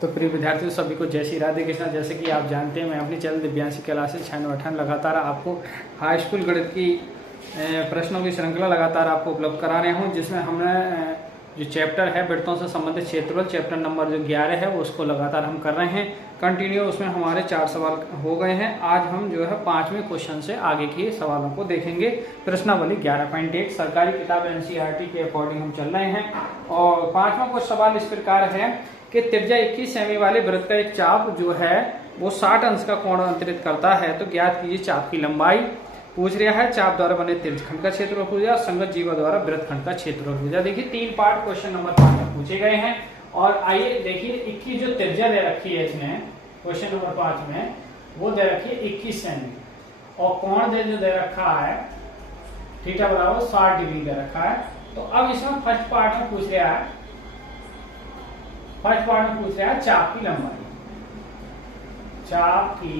तो प्रिय विद्यार्थियों सभी को जय श्री राधे कृष्णा। जैसे कि आप जानते हैं मैं अपनी चैनल दिव्यांशी क्लासेस 96 लगातार आपको हाई स्कूल गणित की प्रश्नों की श्रृंखला लगातार आपको उपलब्ध करा रहे हूँ, जिसमें हमने जो चैप्टर है वृत्तों से संबंधित क्षेत्रफल चैप्टर नंबर जो 11 है उसको लगातार हम कर रहे हैं कंटिन्यू। उसमें हमारे 4 सवाल हो गए हैं। आज हम जो है 5वें क्वेश्चन से आगे के सवालों को देखेंगे। प्रश्नावली 11.1 सरकारी किताब NCERT के अकॉर्डिंग हम चल रहे हैं और 5वां कुछ सवाल इस प्रकार है कि त्रिज्या 21 सेमी वाले वृत्त का एक चाप जो है वो 60 अंश का कोण अंतरित करता है, तो ज्ञात कीजिए चाप की लंबाई। पूछ रहा है चाप द्वारा बने त्रिज्यखंड का क्षेत्रफल पूछ रहा है, संगत जीवा द्वारा वृत्तखंड का क्षेत्रफल पूछ रहा है। देखिए 3 पार्ट क्वेश्चन नंबर 5 में पूछे गए हैं और आइए देखिए 21 जो त्रिज्या दे रखी है इसमें क्वेश्चन नंबर 5 में वो दे रखी है 21 सेमी और कोण जो दे रखा है थीटा बराबर 60 डिग्री दे रखा है। तो अब इसमें फर्स्ट पार्ट में पूछ रहा है चाप की लंबाई। चाप की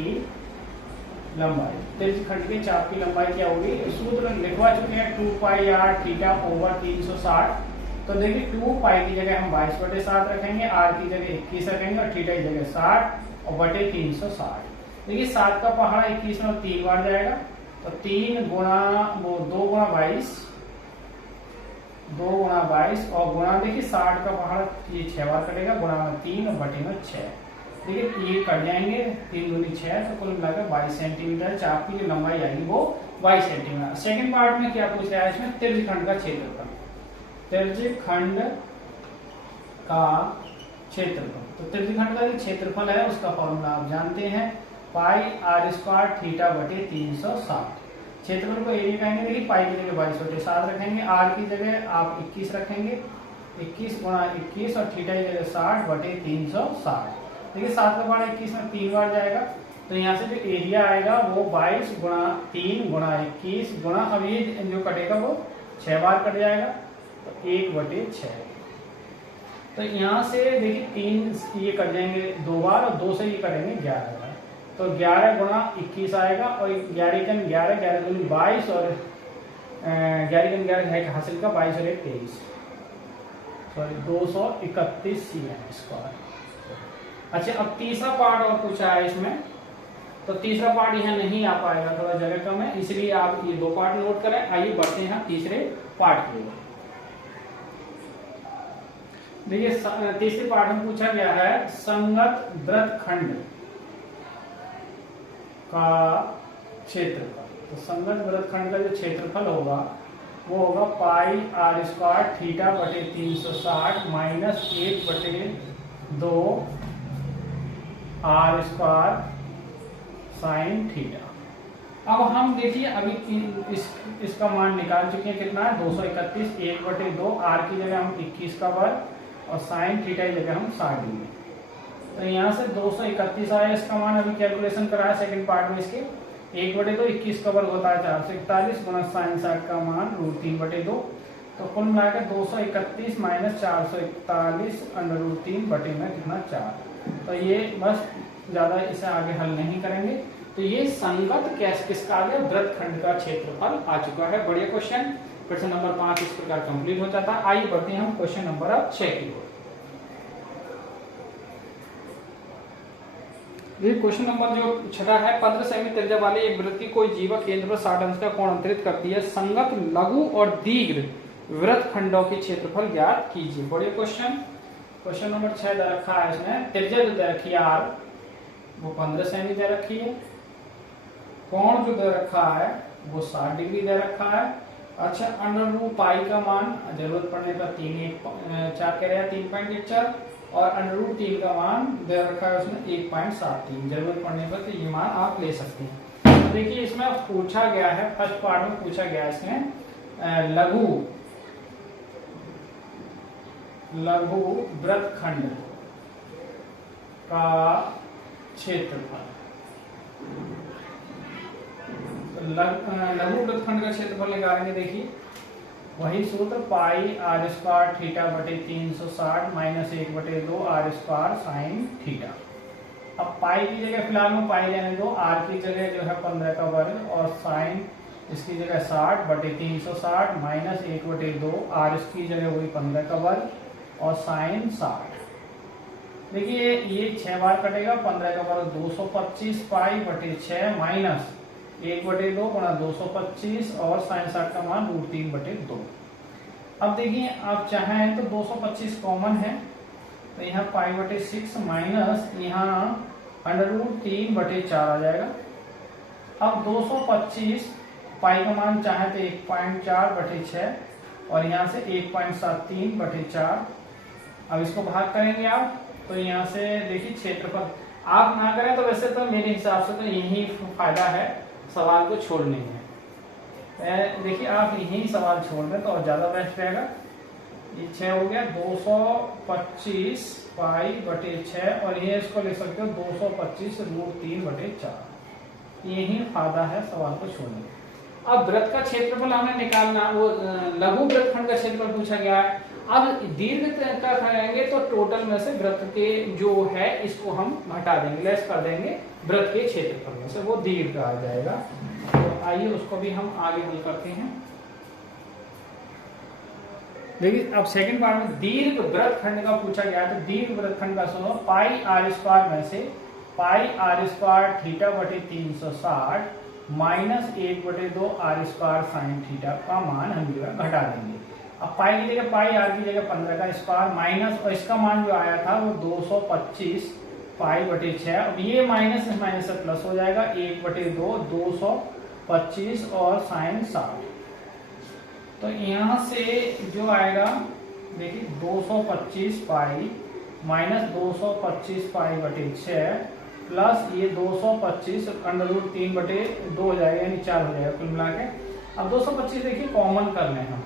लंबाई त्रिज्यखंड के चाप की लंबाई क्या होगी, सूत्र लिखवा चुके हैं 2 पाई r थीटा ओवर 360। तो देखिए 2 पाई की जगह हम 22/7 रखेंगे, r की जगह 21 रखेंगे और थीटा की जगह 60 और बटे 360। देखिए 7 का पहाड़ा 21 में 3 बार जाएगा, तो 3 गुणा वो 2 गुणा 22 और गुणा देखिए 60 का पहाड़ा ये 6 बार कटेगा, गुणा में 3 और बटे में 6। देखिए ये कट जाएंगे 3 दूनी 6, तो कुल मिलाकर 22 सेंटीमीटर चाप की जो लंबाई आएगी वो 22 सेंटीमीटर। सेकंड पार्ट में क्या पूछ रहा है इसमें त्रिज्यखंड का क्षेत्रफल। त्रिज्यखंड का क्षेत्रफल, तो त्रिज्यखंड का जो क्षेत्रफल है उसका फॉर्मूला आप जानते हैं पाई r स्क्वायर थीटा बटे 360। क्षेत्रफल को एरिया कहेंगे, देखिए पाई की जगह 22/7 रखेंगे, r की जगह आप 21 रखेंगे, 21 गुणा 21 और थीटा की जगह 60 बटे 360। देखिए 7 का पहाड़ा 21 में 3 बार जाएगा, तो यहाँ से जो एरिया आएगा वो 22 गुणा 3 गुणा 21 गुणा अब ये जो कटेगा वो 6 बार कट जाएगा, तो 1/6। तो यहाँ से देखिए 3 ये कट जाएंगे 2 बार और 2 से ये करेंगे 11 बार, तो 11 गुणा 21 आएगा और 11 का 11 दूनी 22 और 11 है हासिल का 22 और 1 23, सॉरी 231 cm स्क्वायर। अच्छा अब तीसरा पार्ट और पूछा है इसमें, तो तीसरा पार्ट यहाँ नहीं आ पाएगा, थोड़ा जगह कम है, इसलिए आप ये 2 पार्ट नोट करें। आइए बढ़ते हैं तीसरे पार्ट की ओर। देखिए तीसरे पार्ट में पूछा गया है संगत वृत्तखंड का क्षेत्रफल। तो संगत वृत्तखंड का जो क्षेत्रफल होगा वो होगा पाई r स्क्वायर थीटा बटे 360 minus 1/2 r square sine theta. अब हम देखिए अभी इसका मान निकाल चुके हैं, कितना है 231, 1/2 r की जगह हम 21 का वर्ग और साइन थीटा की जगह हम 60 लेंगे, तो यहाँ से 231 आया इसका मान। अभी कैलकुलेशन कराया सेकंड पार्ट में इसके 1/2 21 का वर्ग होता है 441 गुणा साइन 60 का मान √3/2, तो कुल मिलाकर 231 माइनस 441 √3 बटे में कितना 4। तो ये बस ज्यादा इसे आगे हल नहीं करेंगे। तो ये संगत किसका आ गया, वृत्तखंड का क्षेत्रफल आ चुका है। बढ़िया क्वेश्चन। प्रश्न नंबर 5 इस प्रकार कंप्लीट हो जाता है। आइए बढ़ते हैं हम क्वेश्चन नंबर 6 की ओर। ये क्वेश्चन नंबर जो 6 है 15 सेमी त्रिज्या वाले एक वृत्त की कोई जीवा केंद्र पर 60 अंश का कोण अंतरित करती है, संगत लघु और दीर्घ वृत्तखंडों के क्षेत्रफल ज्ञात कीजिए। बढ़िया क्वेश्चन। क्वेश्चन नंबर 6 दे रखा है इसमें त्रिज्या जो दे रखी है r वो 15 सेमी दे रखी है, कोण जो दे रखा है वो 60 डिग्री दे रखा है। अच्छा √π का मान जरूरत पड़ने पर 3.4 कह रहे हैं 3.14 और √3 का मान दे रखा है उसमें 1.73, जरूरत पड़ने पर तो ये मान आप ले सकते हैं। तो देखिए इसमें पूछा गया है फर्स्ट पार्ट में पूछा गया है इसमें लघु वृत्तखंड का क्षेत्रफल। लघु वृत्तखंड का क्षेत्रफल निकालेंगे, देखिए वही सूत्र पाई r स्क्वायर थीटा बटे 360 minus 1/2 r square sine theta. अब पाई की जगह फिलहाल में पाई रहने दो, r की जगह जो है 15 का वर्ग और साइन इसकी जगह 60 बटे 360 माइनस 1/2 r इसकी जगह वही 15 का वर्ग और साइन 60। देखिए ये 6 बार कटेगा, 15 का बार 225 पाई बटे 6 माइनस 1/2 गुणा 225 और sin 60 का मान √3/2। अब देखिए आप चाहें तो 225 कॉमन है तो यहाँ पाई बटे 6 माइनस यहाँ √3/4 आ जाएगा। अब 225 पाई का मान चाहे तो 1.4/6 और यहाँ से 1.73/4। अब इसको भाग करेंगे आप तो यहाँ से देखिए क्षेत्रफल आप ना करें तो वैसे तो मेरे हिसाब से तो यही फायदा है सवाल को छोड़ने में। देखिए आप यही सवाल छोड़ दें तो और ज्यादा बेस्ट रहेगा। ये 6 हो गया 225 पाई बटे 6 और ये इसको लिख सकते हो 225 √3/4। यही फायदा है सवाल को छोड़ने। अब वृत्त का क्षेत्रफल हमें निकालना, वो लघु वृत्तखंड का क्षेत्रफल पूछा गया है। अब दीर्घ का करेंगे तो टोटल में से वृत्त के जो है इसको हम घटा देंगे, लेस कर देंगे वृत्त के क्षेत्रफल में से, वो दीर्घ आ जाएगा। तो आइए उसको भी हम आगे हल करते हैं। देखिए अब सेकंड पार्ट में दीर्घ वृत्तखंड का पूछा गया तो दीर्घ वृत्तखंड का सुनो पाई r² में से पाई r² थीटा बटे 360 माइनस 1/2 r² साइन थीटा का मान हम जो है घटा देंगे। अब पाई की जगह पाई, आर की जगह 15 का स्क्वायर माइनस और इसका मान जो आया था वो 225 पाई बटे 6। अब ये माइनस माइनस से प्लस हो जाएगा 1/2 225 और साइन 60। तो यहाँ से जो आएगा देखिए 225 पाई माइनस 225 पाई बटे 6 प्लस ये 225 √3/2 हो जाएगा यानी 4 हो जाएगा कुल मिला के। अब 225 देखिए कॉमन कर लें हम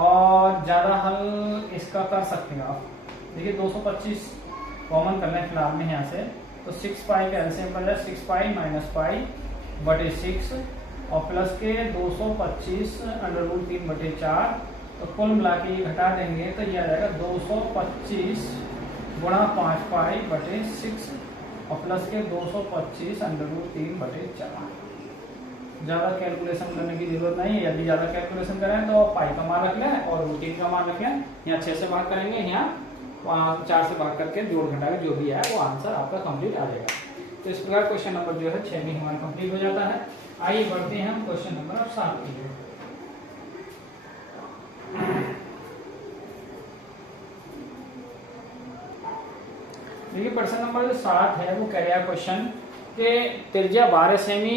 और ज्यादा हल इसका कर सकते हैं आप। देखिए 225 कॉमन कर लें फिलहाल में यहाँ से तो 6 पाई का एलसीएम बन जाए 6 पाई माइनस पाई बटे 6 और प्लस के 225 √3/4। तो कुल मिला के ये घटा देंगे तो ये आ जाएगा 225 गुणा 5 पाई बटे 6 और प्लस के 225 √3/4। ज्यादा कैलकुलेशन करने की जरूरत नहीं है। यदि ज्यादा कैलकुलेशन करें तो पाई का मान रख लें और √3 का मान रख लें। यहाँ 6 से भाग करेंगे, यहाँ 4 से भाग करके जोड़ घटा जो भी है वो आंसर आपका कंप्लीट आ जाएगा। तो इस प्रकार क्वेश्चन नंबर जो है 6 में हमारा कंप्लीट हो जाता है। आइए बढ़ते हैं हम क्वेश्चन नंबर 7 की। देखिए प्रश्न नंबर 7 है वो कह रहा है क्वेश्चन कि त्रिज्या 12 सेमी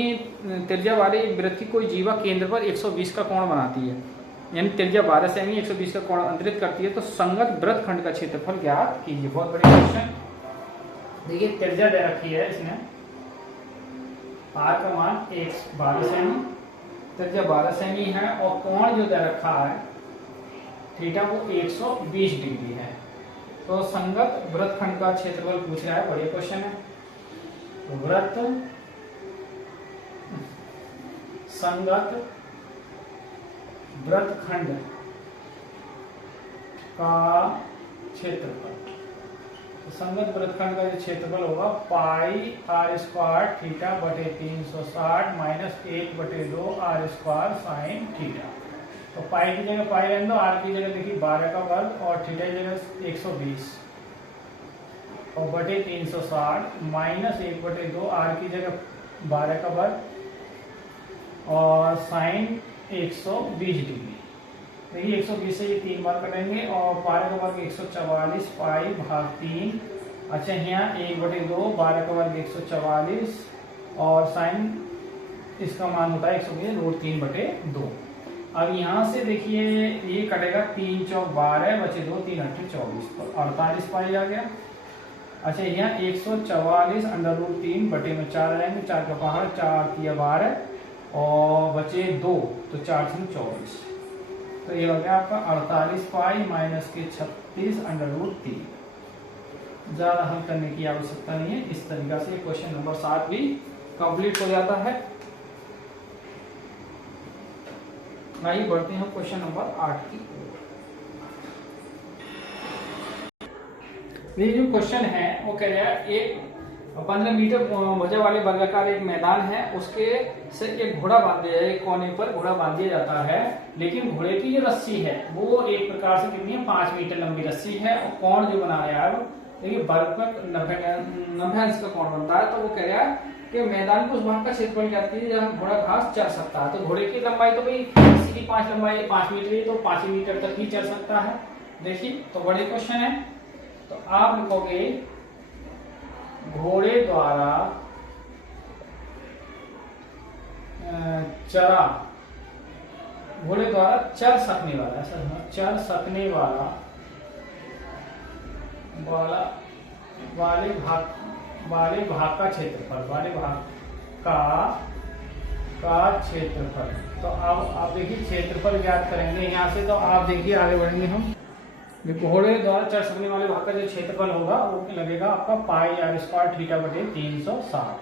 त्रिज्या वाली वृत्त की कोई जीवा केंद्र पर 120 का कोण बनाती है, यानी त्रिज्या 12 सेमी 120 का कोण अंतरित करती है, तो संगत वृत्तखंड का क्षेत्रफल ज्ञात कीजिए। बहुत बड़ी क्वेश्चन। देखिए त्रिज्या दे रखी है इसने, आर का मान 12 सेमी, त्रिज्या 12 सेमी है और कोण जो दे रखा है थीटा वो 120 डिग्री है। तो संगत वृत्तखंड का क्षेत्रफल पूछ रहा है, बढ़िया क्वेश्चन है। वृत्त संगत वृत्तखंड का क्षेत्रफल, तो संगत वृत्तखंड का जो क्षेत्रफल होगा पाई r² थीटा बटे 360 माइनस 1/2 r² साइन थीटा। तो पाई की जगह पाई रहने दो, आर की जगह देखिए 12 का वर्ग और थीटा की जगह 120 और बटे 360 माइनस 1/2 आर की जगह 12 का वर्ग और साइन 120 डिग्री। देखिए 120 से ये 3 बार करेंगे और 12 का वर्ग 144 पाई भाग 3। अच्छा यहाँ 1/2 12 का वर्ग 144 और साइन इसका मान होता है 120 √3/2। अब यहाँ से देखिए ये कटेगा 3 चौक 12 बचे 2 3 8 24 तो 48 पाई आ गया। अच्छा यहाँ 144 √3 बटे में 4 आएंगे, 4 का पहाड़ 4 3 12 और बचे 2 तो 4 से 24 तो ये हो गया आपका 48 पाई माइनस के 36 √3। ज्यादा हल करने की आवश्यकता नहीं है। इस तरीका से क्वेश्चन नंबर 7 भी कंप्लीट हो जाता है। आइए बढ़ते हैं क्वेश्चन नंबर 8 की। ये जो क्वेश्चन है वो कह रहा है एक 15 मीटर भुजा वाले वर्गाकार एक मैदान है, उसके से एक घोड़ा बांध दिया जाए, एक कोने पर घोड़ा बांध दिया जाता है, लेकिन घोड़े की जो रस्सी है वो एक प्रकार से कितनी है 5 मीटर लंबी रस्सी है और कोण जो बना रहा है देखिए वर्ग में 90 अंश का कोण बनता है, तो वो कह रहा है कि मैदान के उस भाग का क्षेत्रफल ज्ञात कीजिए जहां घोड़ा घास चर सकता है। तो घोड़े की लंबाई तो भाई किसी की 5 लंबाई 5 मीटर है, तो 5 मीटर तक ही चल सकता है। देखिए तो बड़े क्वेश्चन है, तो आप लिखोगे घोड़े द्वारा चरा, घोड़े द्वारा चर सकने वाला, चर सकने वाला वाले भाग का क्षेत्रफल, वाले भाग का क्षेत्रफल। तो अब आप देखिए क्षेत्रफल ज्ञात करेंगे यहाँ से। तो आप देखिए आगे बढ़ेंगे हम, घोड़े द्वारा चढ़ सकने वाले भाग का जो क्षेत्रफल होगा वो लगेगा आपका पाई आर स्क्वायर थीटा बटे 360।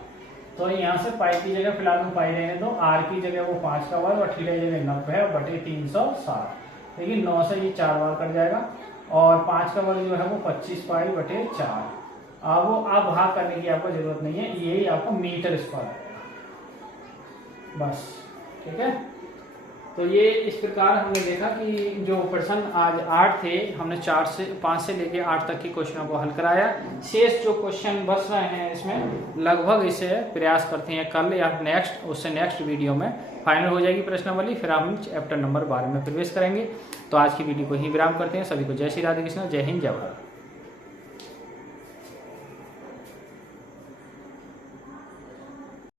तो यहाँ से पाई की जगह फिलहाल हम पाई लेने दो, आर की जगह वो 5 का वर्ग और थीटा की जगह 90 बटे 360। देखिए 9 से ये 4 बार कट जाएगा और 5 का वर्ग जो है वो 25 पाई बटे 4। अब वो आप भाग करने की आपको जरूरत नहीं है, यही आपको मीटर स्क्वायर आएगा बस। ठीक है, तो ये इस प्रकार हमने देखा कि जो प्रश्न आज 8 थे, हमने 5 से लेके 8 तक के क्वेश्चनों को हल कराया। शेष जो क्वेश्चन बच रहे हैं इसमें लगभग इसे प्रयास करते हैं कल या नेक्स्ट, उससे नेक्स्ट वीडियो में फाइनल हो जाएगी प्रश्नावली, फिर हम चैप्टर नंबर 12 में प्रवेश करेंगे। तो आज की वीडियो को ही विराम करते हैं। सभी को जय श्री राधे कृष्ण, जय हिंद, जय भारत।